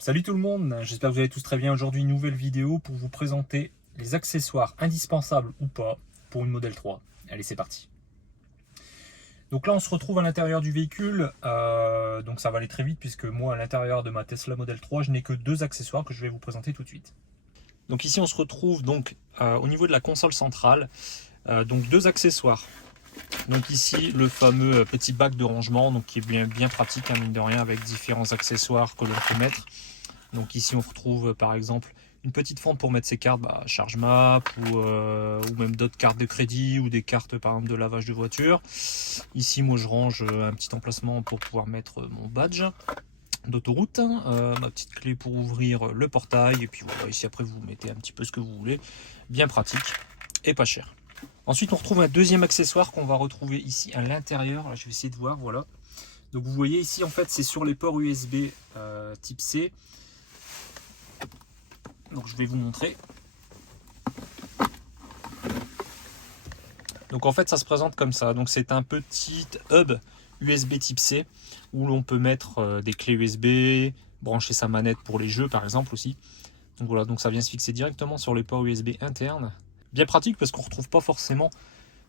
Salut tout le monde, j'espère que vous allez tous très bien. Aujourd'hui, une nouvelle vidéo pour vous présenter les accessoires indispensables ou pas pour une Model 3. Allez, c'est parti. Donc là, on se retrouve à l'intérieur du véhicule. Donc ça va aller très vite puisque moi, à l'intérieur de ma Tesla Model 3, je n'ai que deux accessoires que je vais vous présenter tout de suite. Donc ici, on se retrouve donc au niveau de la console centrale. Donc deux accessoires. Donc ici, le fameux petit bac de rangement, donc qui est bien pratique, hein, mine de rien, avec différents accessoires que l'on peut mettre. Donc ici, on retrouve par exemple une petite fente pour mettre ses cartes, ChargeMap ou même d'autres cartes de crédit ou des cartes par exemple de lavage de voiture. Ici, moi, je range un petit emplacement pour pouvoir mettre mon badge d'autoroute, ma petite clé pour ouvrir le portail, et puis voilà, ici après vous mettez un petit peu ce que vous voulez, bien pratique et pas cher. Ensuite, on retrouve un deuxième accessoire qu'on va retrouver ici à l'intérieur. Là, je vais essayer de voir, voilà. Donc vous voyez ici, en fait, c'est sur les ports USB type C. Donc je vais vous montrer. Donc en fait, ça se présente comme ça. Donc c'est un petit hub USB type C où l'on peut mettre des clés USB, brancher sa manette pour les jeux par exemple aussi. Donc voilà, donc ça vient se fixer directement sur les ports USB internes. Bien pratique parce qu'on ne retrouve pas forcément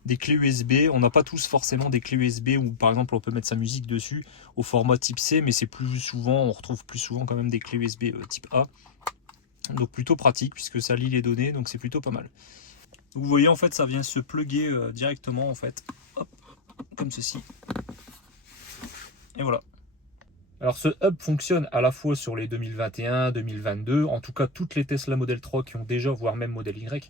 des clés USB. On n'a pas tous forcément des clés USB où par exemple on peut mettre sa musique dessus au format type C, mais c'est plus souvent, on retrouve plus souvent quand même des clés USB type A. Donc plutôt pratique puisque ça lit les données, donc c'est plutôt pas mal. Donc vous voyez, en fait, ça vient se plugger directement, en fait, hop, comme ceci. Et voilà. Alors ce hub fonctionne à la fois sur les 2021, 2022, en tout cas toutes les Tesla Model 3 qui ont déjà, voire même Model Y,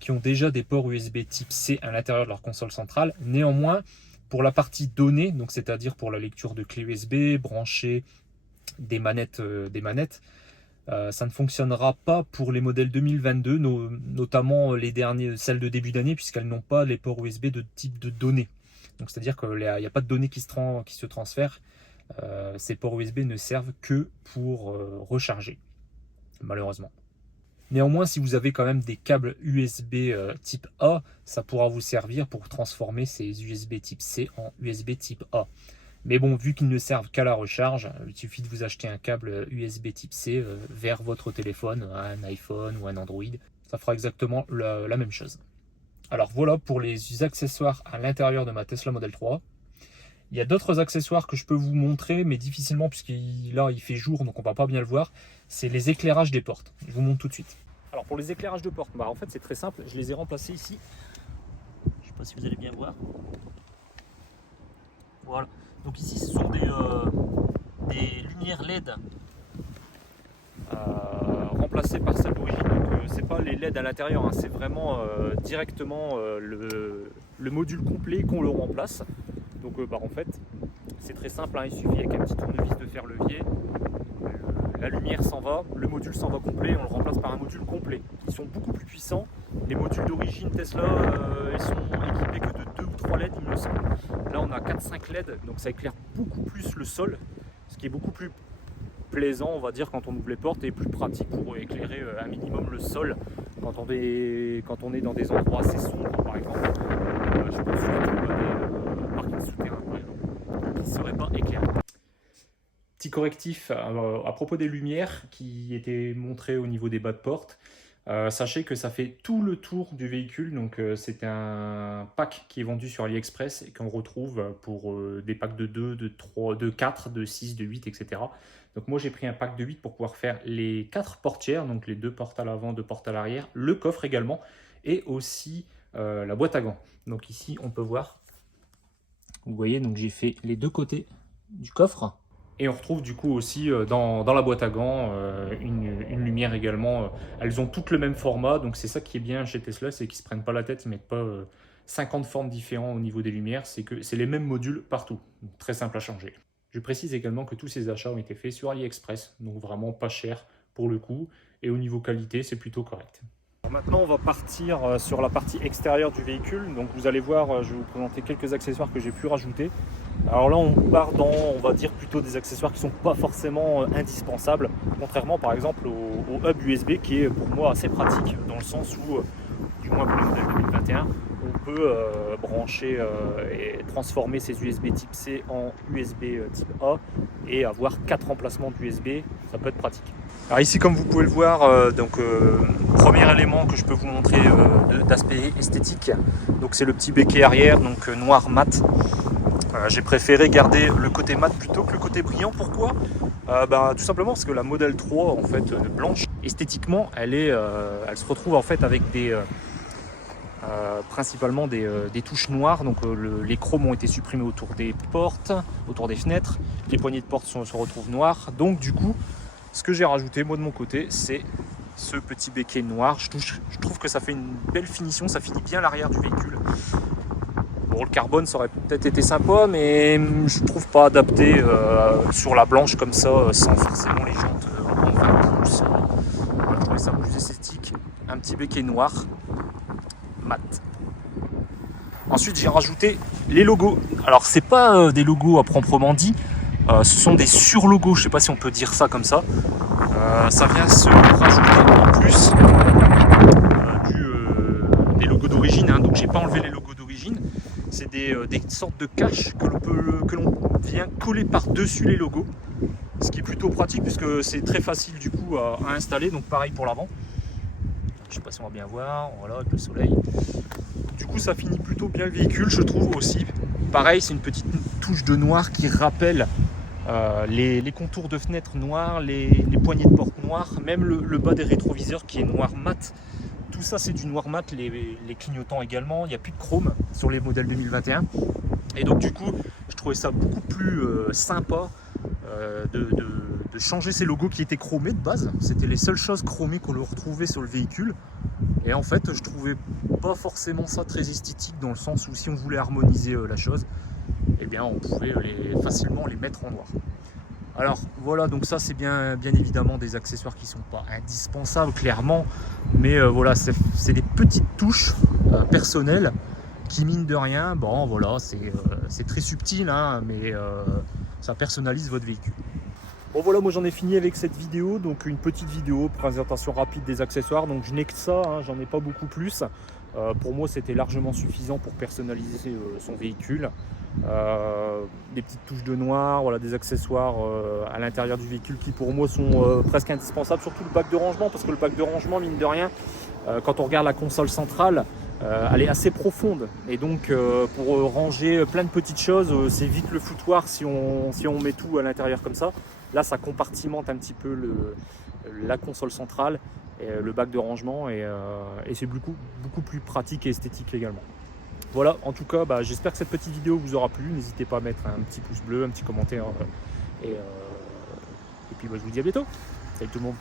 qui ont déjà des ports USB type C à l'intérieur de leur console centrale. Néanmoins, pour la partie données, donc c'est-à-dire pour la lecture de clés USB, brancher des manettes, ça ne fonctionnera pas pour les modèles 2022, notamment les derniers, celles de début d'année, puisqu'elles n'ont pas les ports USB de type de données. Donc c'est-à-dire qu'il n'y a pas de données qui se transfèrent. Ces ports USB ne servent que pour recharger, malheureusement. Néanmoins, si vous avez quand même des câbles USB type A, ça pourra vous servir pour transformer ces USB type C en USB type A. Mais bon, vu qu'ils ne servent qu'à la recharge, il suffit de vous acheter un câble USB type C vers votre téléphone, un iPhone ou un Android. Ça fera exactement la même chose. Alors voilà pour les accessoires à l'intérieur de ma Tesla Model 3. Il y a d'autres accessoires que je peux vous montrer, mais difficilement puisque là il fait jour, donc on ne va pas bien le voir. C'est les éclairages des portes. Je vous montre tout de suite. Alors pour les éclairages de portes, en fait c'est très simple. Je les ai remplacés ici. Je ne sais pas si vous allez bien voir. Voilà. Donc ici ce sont des lumières LED remplacées par celles d'origine. Donc c'est pas les LED à l'intérieur, hein, c'est vraiment directement le module complet qu'on le remplace. Donc en fait c'est très simple, hein, il suffit avec un petit tournevis de fer levier. La lumière s'en va, le module s'en va complet, on le remplace par un module complet. Ils sont beaucoup plus puissants. Les modules d'origine Tesla, ils sont équipés que de 2 ou 3 LED, il me semble. Là, on a 4-5 LED, donc ça éclaire beaucoup plus le sol, ce qui est beaucoup plus plaisant, on va dire, quand on ouvre les portes, et plus pratique pour éclairer un minimum le sol quand on est dans des endroits assez sombres, par exemple. Je pense surtout à des parkings souterrains, par exemple, qui ne seraient pas éclairés. Petit correctif à propos des lumières qui étaient montrées au niveau des bas de porte. Sachez que ça fait tout le tour du véhicule, donc c'est un pack qui est vendu sur AliExpress et qu'on retrouve pour des packs de 2, de 3, de 4, de 6, de 8, etc. Donc moi j'ai pris un pack de 8 pour pouvoir faire les 4 portières, donc les 2 portes à l'avant, 2 portes à l'arrière, le coffre également, et aussi la boîte à gants. Donc ici on peut voir, vous voyez, donc j'ai fait les 2 côtés du coffre. Et on retrouve du coup aussi dans la boîte à gants une lumière également. Elles ont toutes le même format, donc c'est ça qui est bien chez Tesla, c'est qu'ils ne se prennent pas la tête, ils ne mettent pas 50 formes différentes au niveau des lumières, c'est que c'est les mêmes modules partout, donc très simple à changer. Je précise également que tous ces achats ont été faits sur AliExpress, donc vraiment pas cher pour le coup, et au niveau qualité c'est plutôt correct. Maintenant, on va partir sur la partie extérieure du véhicule. Donc vous allez voir, je vais vous présenter quelques accessoires que j'ai pu rajouter. Alors là, on part dans, on va dire, plutôt des accessoires qui ne sont pas forcément indispensables, contrairement par exemple au hub USB qui est pour moi assez pratique, dans le sens où, du moins pour le modèle 2021, on peut brancher et transformer ces USB type C en USB type A et avoir 4 emplacements d'USB, ça peut être pratique. Alors ici, comme vous pouvez le voir, premier élément que je peux vous montrer d'aspect esthétique, donc c'est le petit béquet arrière, donc noir mat. J'ai préféré garder le côté mat plutôt que le côté brillant. Pourquoi ? Tout simplement parce que la Model 3 en fait blanche, esthétiquement, elle se retrouve en fait avec principalement des touches noires. Donc les chromes ont été supprimés autour des portes, autour des fenêtres. Les poignées de porte se retrouvent noires. Donc du coup, ce que j'ai rajouté moi de mon côté, c'est ce petit béquet noir. Je trouve que ça fait une belle finition, ça finit bien l'arrière du véhicule. Bon, le carbone, ça aurait peut-être été sympa, mais je trouve pas adapté sur la blanche comme ça, sans forcément les jantes en 20 pouces. Je trouvais ça plus esthétique. Un petit béquet noir, mat. Ensuite, j'ai rajouté les logos. Alors, c'est pas des logos à proprement dit, ce sont des surlogos, je sais pas si on peut dire ça comme ça. Ça vient se rajouter en plus des logos d'origine, hein. Donc j'ai pas enlevé les logos d'origine. C'est des sortes de caches que l'on vient coller par-dessus les logos. Ce qui est plutôt pratique puisque c'est très facile du coup à installer. Donc pareil pour l'avant. Je sais pas si on va bien voir, voilà, avec le soleil. Du coup ça finit plutôt bien le véhicule, je trouve aussi. Pareil, c'est une petite touche de noir qui rappelle les contours de fenêtres noirs, les poignées de porte noires, même le bas des rétroviseurs qui est noir mat. Tout ça c'est du noir mat, les clignotants également, il n'y a plus de chrome sur les modèles 2021. Et donc du coup, je trouvais ça beaucoup plus sympa de changer ces logos qui étaient chromés de base. C'était les seules choses chromées qu'on retrouvait sur le véhicule. Et en fait, je trouvais pas forcément ça très esthétique dans le sens où si on voulait harmoniser la chose, eh bien on pouvait facilement les mettre en noir. Alors voilà, donc ça c'est bien évidemment des accessoires qui ne sont pas indispensables clairement, mais voilà, c'est des petites touches personnelles qui mine de rien, bon voilà, c'est très subtil, hein, mais ça personnalise votre véhicule. Bon voilà, moi j'en ai fini avec cette vidéo, donc une petite vidéo, présentation rapide des accessoires, donc je n'ai que ça, hein, j'en ai pas beaucoup plus. Pour moi c'était largement suffisant pour personnaliser son véhicule. Des petites touches de noir, voilà, des accessoires à l'intérieur du véhicule qui pour moi sont presque indispensables, surtout le bac de rangement, parce que le bac de rangement, mine de rien, quand on regarde la console centrale, elle est assez profonde, et donc pour ranger plein de petites choses, c'est vite le foutoir si on met tout à l'intérieur comme ça. Là ça compartimente un petit peu la console centrale et le bac de rangement, et c'est beaucoup plus pratique et esthétique également. Voilà, en tout cas, j'espère que cette petite vidéo vous aura plu. N'hésitez pas à mettre un petit pouce bleu, un petit commentaire. Et puis je vous dis à bientôt. Salut tout le monde.